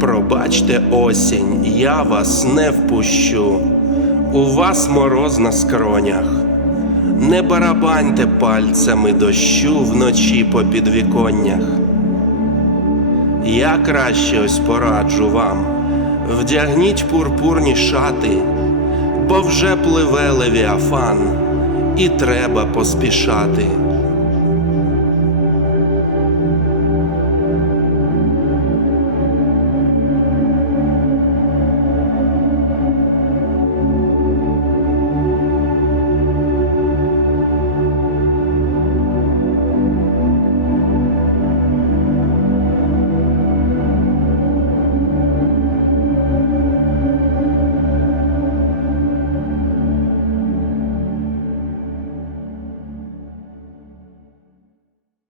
Пробачте осінь, я вас не впущу, у вас мороз на скронях. Не барабаньте пальцями дощу вночі по підвіконнях. Я краще ось пораджу вам, вдягніть пурпурні шати, бо вже пливе левіафан, і треба поспішати.